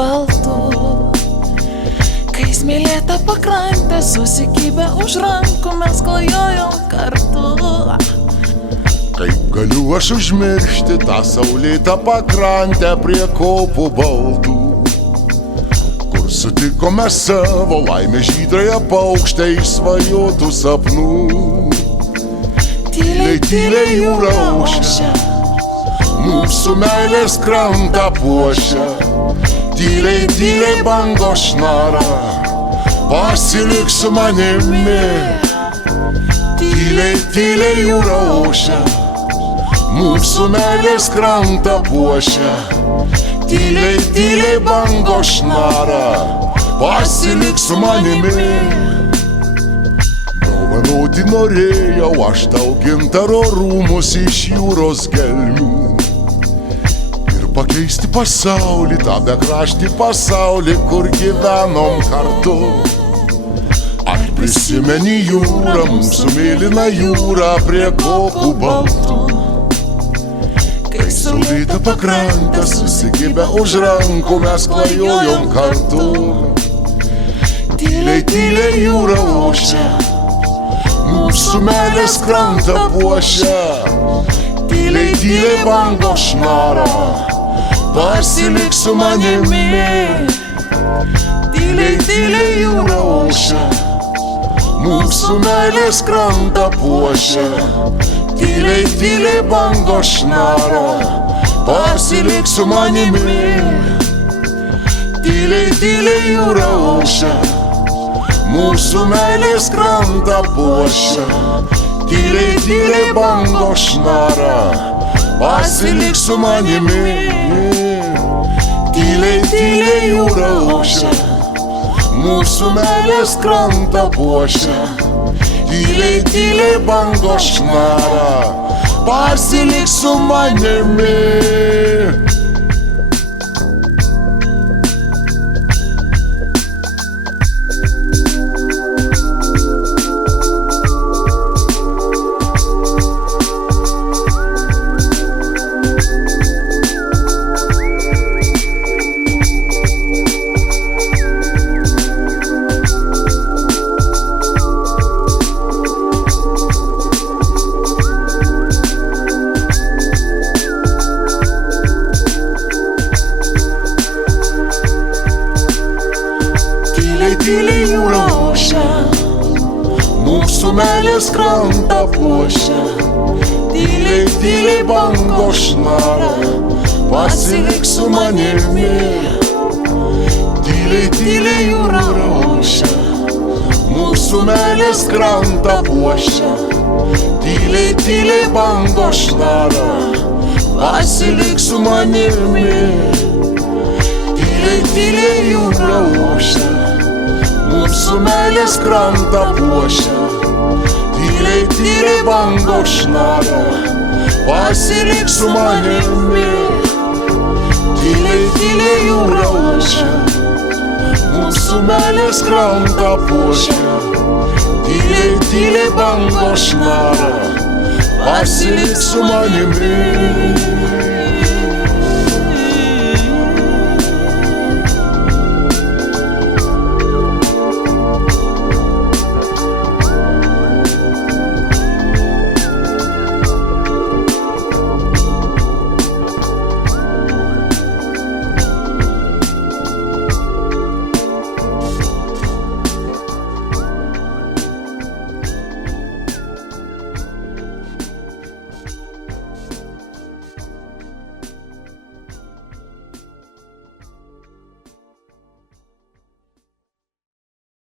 baltų, kai smėlėta pakrantė susikibę už rankų mes klajojom kartu. Kaip galiu aš užmiršti tą saulėtą pakrantę prie kopų baltų, kur sutikome savo laimę žydrąją paukštę iš svajotų sapnų. Tyliai, tyliai jūra ošia, mūsų meilės krantą puošia. Tyliai, tyliai bangos šnara, pasilik su manimi. Tyliai, tyliai jūra ošia, mūsų meilės krantą puošia. Tyliai, tyliai bangos šnara, pasilik su manimi. Dovanoti norėjau aš tau gintaro rūmus iš jūros gelmių ir pakeisti pasaulį, tą bekraštį pasaulį, kur gyvenom kartu. Ar prisimeni jūrą, mūsų mėlyną jūrą prie kopų baltų, kai saulėta pakrantė susikibę už rankų mes klajojom kartu. Tyliai, tyliai jūra ošia, mūsų meilės krantą puošia. Tyliai, tyliai bangos šnara, pasilik su manimi. Tyliai, tyliai jūra ošia, mūsų meilės krantą puošia. Tyliai, tyliai bangos šnara, pasilik su manimi. Tyliai, tyliai jūra ošia, mūsų meilės krantą puošia. Tyliai, tyliai bangos šnara, pasilik su manimi. Tyliai, tyliai jūra ošia, mūsų meilės krantą puošia. Tyliai, tyliai bangos šnara, pasilik su manimi. Tyliai jūra ošia, mūsų meilės krantą puošia. Tyliai, tyliai bangos šnara, pasilik su manimi. Tyliai, tyliai jūra ošia, mūsų meilės krantą puošia. Tyliai, tyliai bangos šnara, pasilik su manimi. Tyliai, tyliai jūra ošia, mūsų meilės krantą puošia. Tyliai, tyliai bangos šnara, pasilik su manimi. Tyliai, tyliai jūra ošia, mūsų meilės krantą puošia. Tyliai, tyliai bangos šnara, pasilik su manimi.